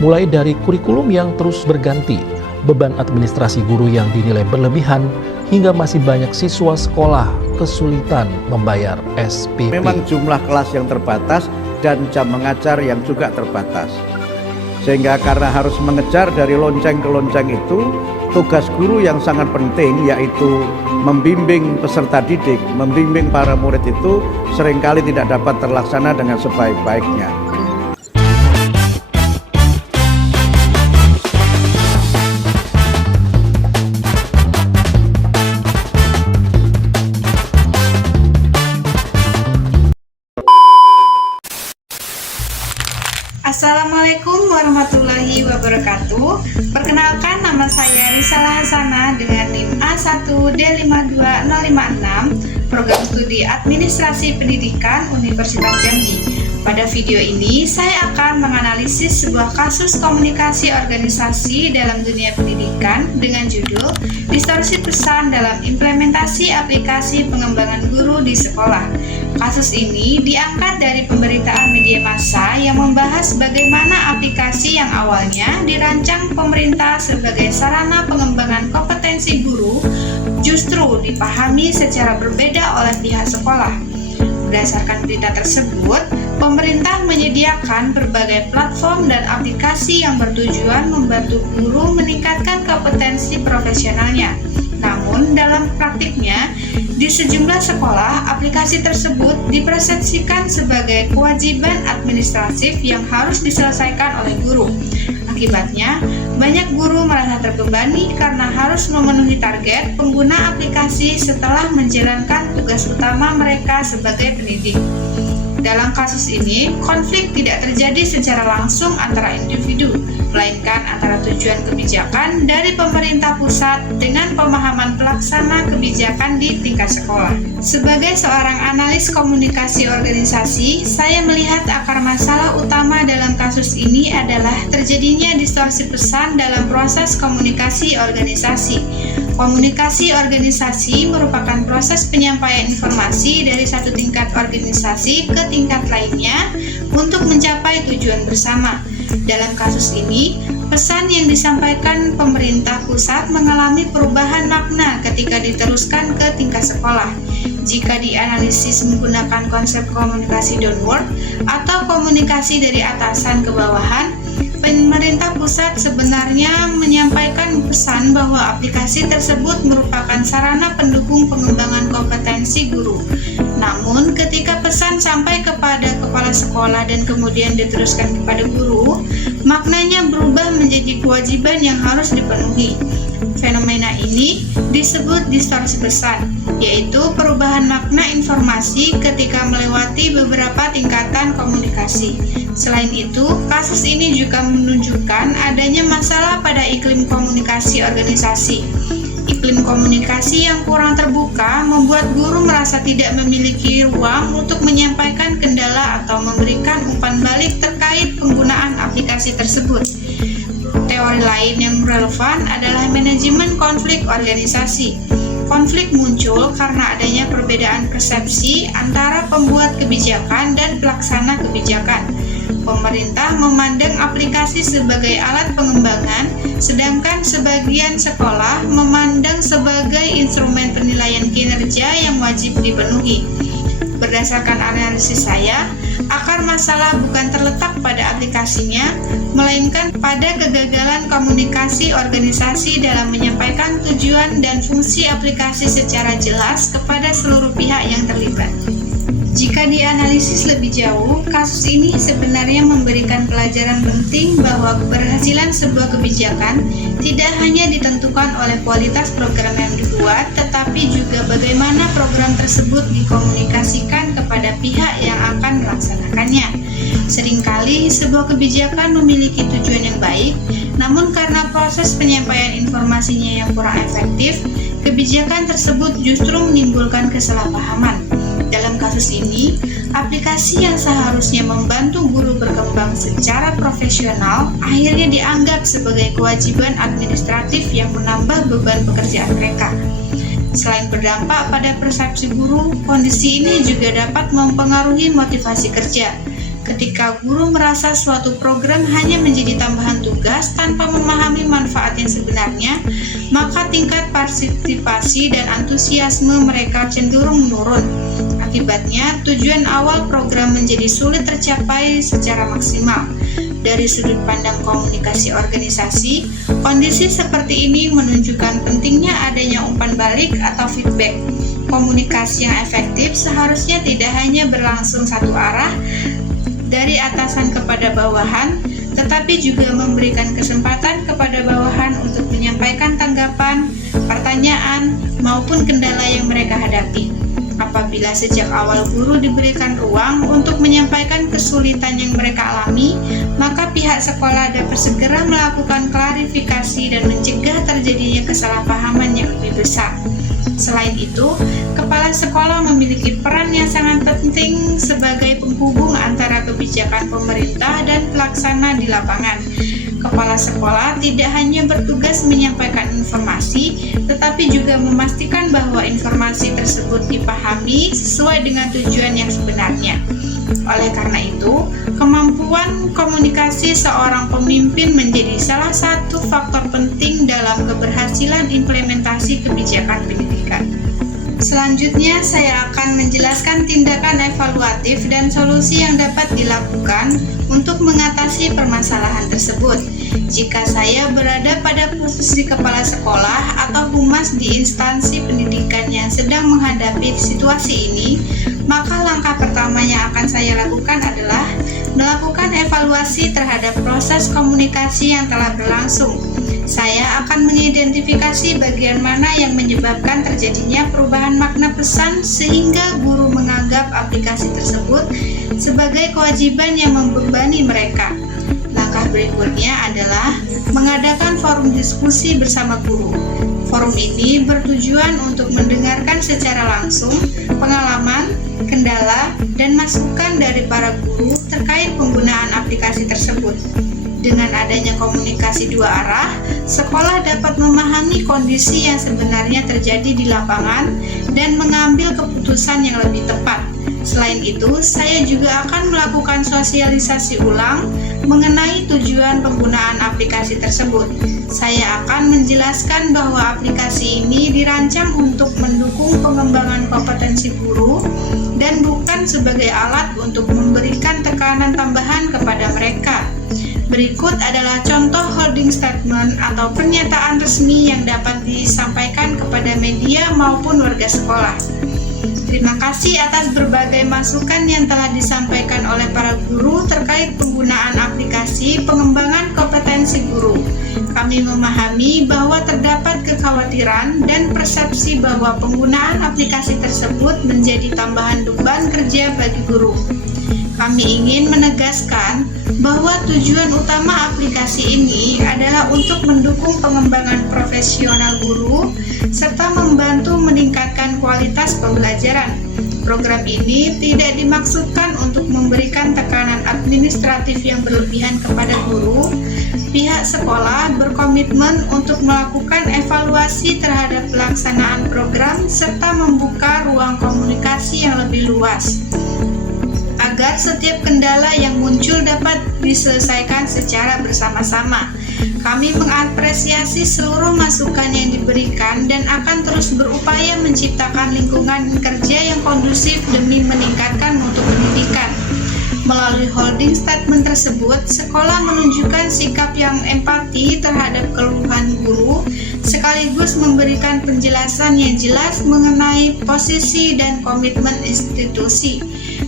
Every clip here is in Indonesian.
mulai dari kurikulum yang terus berganti, beban administrasi guru yang dinilai berlebihan, hingga masih banyak siswa sekolah kesulitan membayar SPP. Memang jumlah kelas yang terbatas dan jam mengajar yang juga terbatas. Sehingga karena harus mengejar dari lonceng ke lonceng itu, tugas guru yang sangat penting yaitu membimbing peserta didik, membimbing para murid itu seringkali tidak dapat terlaksana dengan sebaik-baiknya. Assalamualaikum warahmatullahi wabarakatuh. Perkenalkan, nama saya Risalah Hasanah dengan NIM A1D52056, Program Studi Administrasi Pendidikan Universitas Jambi. Pada video ini, saya akan menganalisis sebuah kasus komunikasi organisasi dalam dunia pendidikan dengan judul Distorsi Pesan dalam Implementasi Aplikasi Pengembangan Guru di Sekolah. Kasus ini diangkat dari pemberitaan media massa yang membahas bagaimana aplikasi yang awalnya dirancang pemerintah sebagai sarana pengembangan kompetensi guru justru dipahami secara berbeda oleh pihak sekolah. Berdasarkan berita tersebut, pemerintah menyediakan berbagai platform dan aplikasi yang bertujuan membantu guru meningkatkan kompetensi profesionalnya. Namun, dalam praktiknya, di sejumlah sekolah, aplikasi tersebut dipersepsikan sebagai kewajiban administratif yang harus diselesaikan oleh guru. Akibatnya, banyak guru merasa terbebani karena harus memenuhi target pengguna aplikasi setelah menjalankan tugas utama mereka sebagai pendidik. Dalam kasus ini, konflik tidak terjadi secara langsung antara individu, melainkan antara tujuan kebijakan dari pemerintah pusat dengan pemahaman pelaksana kebijakan di tingkat sekolah. Sebagai seorang analis komunikasi organisasi, saya melihat akar masalah utama dalam kasus ini adalah terjadinya distorsi pesan dalam proses komunikasi organisasi. Komunikasi organisasi merupakan proses penyampaian informasi dari satu tingkat organisasi ke tingkat lainnya untuk mencapai tujuan bersama. Dalam kasus ini, pesan yang disampaikan pemerintah pusat mengalami perubahan makna ketika diteruskan ke tingkat sekolah. Jika dianalisis menggunakan konsep komunikasi downward atau komunikasi dari atasan ke bawahan, pemerintah pusat sebenarnya menyampaikan pesan bahwa aplikasi tersebut merupakan sarana pendukung pengembangan kompetensi guru. Namun, ketika pesan sampai kepada kepala sekolah dan kemudian diteruskan kepada guru, maknanya berubah menjadi kewajiban yang harus dipenuhi. Fenomena ini disebut distorsi pesan, yaitu perubahan makna informasi ketika melewati beberapa tingkatan komunikasi. Selain itu, kasus ini juga menunjukkan adanya masalah pada iklim komunikasi organisasi. Iklim komunikasi yang kurang terbuka membuat guru merasa tidak memiliki ruang untuk menyampaikan kendala atau memberikan umpan balik terkait penggunaan aplikasi tersebut. Teori lain yang relevan adalah manajemen konflik organisasi. Konflik muncul karena adanya perbedaan persepsi antara pembuat kebijakan dan pelaksana kebijakan. Pemerintah memandang aplikasi sebagai alat pengembangan, sedangkan sebagian sekolah memandang sebagai instrumen penilaian kinerja yang wajib dipenuhi. Berdasarkan analisis saya, akar masalah bukan terletak pada aplikasinya, melainkan pada kegagalan komunikasi organisasi dalam menyampaikan tujuan dan fungsi aplikasi secara jelas kepada seluruh pihak yang terlibat. Jika dianalisis lebih jauh, kasus ini sebenarnya memberikan pelajaran penting bahwa keberhasilan sebuah kebijakan tidak hanya ditentukan oleh kualitas program yang dibuat, tetapi juga bagaimana program tersebut dikomunikasikan kepada pihak yang akan melaksanakannya. Seringkali sebuah kebijakan memiliki tujuan yang baik, namun karena proses penyampaian informasinya yang kurang efektif, kebijakan tersebut justru menimbulkan kesalahpahaman. Dalam kasus ini, aplikasi yang seharusnya membantu guru berkembang secara profesional akhirnya dianggap sebagai kewajiban administratif yang menambah beban pekerjaan mereka. Selain berdampak pada persepsi guru, kondisi ini juga dapat mempengaruhi motivasi kerja. Ketika guru merasa suatu program hanya menjadi tambahan tugas tanpa memahami manfaat yang sebenarnya, maka tingkat partisipasi dan antusiasme mereka cenderung menurun. Akibatnya, tujuan awal program menjadi sulit tercapai secara maksimal. Dari sudut pandang komunikasi organisasi, kondisi seperti ini menunjukkan pentingnya adanya umpan balik atau feedback. Komunikasi yang efektif seharusnya tidak hanya berlangsung satu arah dari atasan kepada bawahan, tetapi juga memberikan kesempatan kepada bawahan untuk menyampaikan tanggapan, pertanyaan, maupun kendala yang mereka hadapi. Apabila sejak awal guru diberikan ruang untuk menyampaikan kesulitan yang mereka alami, maka pihak sekolah dapat segera melakukan klarifikasi dan mencegah terjadinya kesalahpahaman yang lebih besar. Selain itu, kepala sekolah memiliki peran yang sangat penting sebagai penghubung antara kebijakan pemerintah dan pelaksana di lapangan. Kepala sekolah tidak hanya bertugas menyampaikan informasi, tetapi juga memastikan bahwa informasi tersebut dipahami sesuai dengan tujuan yang sebenarnya. Oleh karena itu, kemampuan komunikasi seorang pemimpin menjadi salah satu faktor penting dalam keberhasilan implementasi kebijakan pendidikan. Selanjutnya, saya akan menjelaskan tindakan evaluatif dan solusi yang dapat dilakukan untuk mengatasi permasalahan tersebut. Jika saya berada pada posisi kepala sekolah atau humas di instansi pendidikan yang sedang menghadapi situasi ini, maka langkah pertama yang akan saya lakukan adalah melakukan evaluasi terhadap proses komunikasi yang telah berlangsung. Saya akan mengidentifikasi bagian mana yang menyebabkan terjadinya perubahan makna pesan sehingga guru menganggap aplikasi tersebut sebagai kewajiban yang membebani mereka. Langkah berikutnya adalah mengadakan forum diskusi bersama guru. Forum ini bertujuan untuk mendengarkan secara langsung pengalaman, kendala, dan masukan dari para guru terkait penggunaan aplikasi tersebut. Dengan adanya komunikasi dua arah, sekolah dapat memahami kondisi yang sebenarnya terjadi di lapangan dan mengambil keputusan yang lebih tepat. Selain itu, saya juga akan melakukan sosialisasi ulang mengenai tujuan penggunaan aplikasi tersebut. Saya akan menjelaskan bahwa aplikasi ini dirancang untuk mendukung pengembangan kompetensi guru dan bukan sebagai alat untuk memberikan tekanan tambahan kepada mereka. Berikut adalah contoh holding statement atau pernyataan resmi yang dapat disampaikan kepada media maupun warga sekolah. Terima kasih atas berbagai masukan yang telah disampaikan oleh para guru terkait penggunaan aplikasi pengembangan kompetensi guru. Kami memahami bahwa terdapat kekhawatiran dan persepsi bahwa penggunaan aplikasi tersebut menjadi tambahan beban kerja bagi guru. Kami ingin menegaskan bahwa tujuan utama aplikasi ini adalah untuk mendukung pengembangan profesional guru serta membantu meningkatkan kualitas pembelajaran. Program ini tidak dimaksudkan untuk memberikan tekanan administratif yang berlebihan kepada guru. Pihak sekolah berkomitmen untuk melakukan evaluasi terhadap pelaksanaan program serta membuka ruang komunikasi yang lebih luas agar setiap kendala yang muncul dapat diselesaikan secara bersama-sama. Kami mengapresiasi seluruh masukan yang diberikan dan akan terus berupaya menciptakan lingkungan kerja yang kondusif demi meningkatkan mutu pendidikan. Melalui holding statement tersebut, sekolah menunjukkan sikap yang empati terhadap keluhan guru, sekaligus memberikan penjelasan yang jelas mengenai posisi dan komitmen institusi.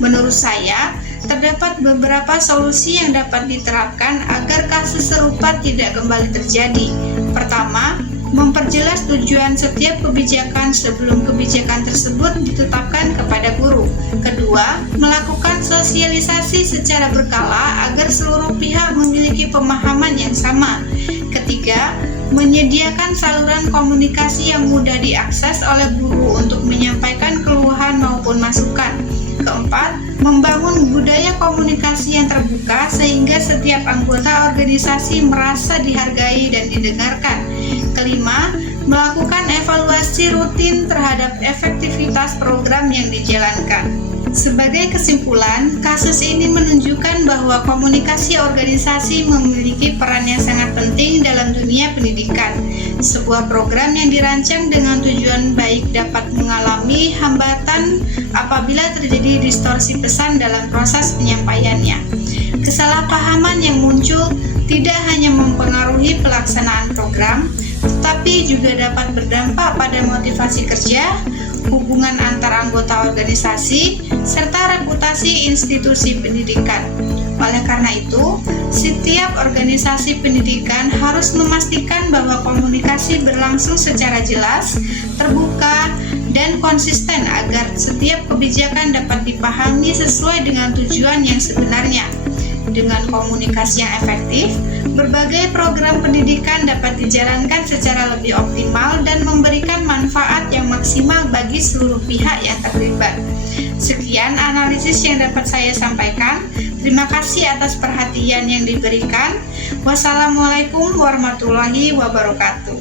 Menurut saya, terdapat beberapa solusi yang dapat diterapkan agar kasus serupa tidak kembali terjadi. Pertama, memperjelas tujuan setiap kebijakan sebelum kebijakan tersebut ditetapkan kepada guru. Kedua, melakukan sosialisasi secara berkala agar seluruh pihak memiliki pemahaman yang sama. Ketiga, menyediakan saluran komunikasi yang mudah diakses oleh guru untuk menyampaikan keluhan maupun masukan. Keempat, membangun budaya komunikasi yang terbuka sehingga setiap anggota organisasi merasa dihargai dan didengarkan. Kelima, melakukan evaluasi rutin terhadap efektivitas program yang dijalankan. Sebagai kesimpulan, kasus ini menunjukkan bahwa komunikasi organisasi memiliki peran yang sangat penting dalam dunia pendidikan. Sebuah program yang dirancang dengan tujuan baik dapat mengalami hambatan apabila terjadi distorsi pesan dalam proses penyampaiannya. Kesalahpahaman yang muncul tidak hanya mempengaruhi pelaksanaan program, tetapi juga dapat berdampak pada motivasi kerja, hubungan antar anggota organisasi, serta reputasi institusi pendidikan. Oleh karena itu, setiap organisasi pendidikan harus memastikan bahwa komunikasi berlangsung secara jelas, terbuka, dan konsisten agar setiap kebijakan dapat dipahami sesuai dengan tujuan yang sebenarnya. Dengan komunikasi yang efektif, berbagai program pendidikan dapat dijalankan secara lebih optimal dan memberikan manfaat yang maksimal bagi seluruh pihak yang terlibat. Sekian analisis yang dapat saya sampaikan. Terima kasih atas perhatian yang diberikan. Wassalamualaikum warahmatullahi wabarakatuh.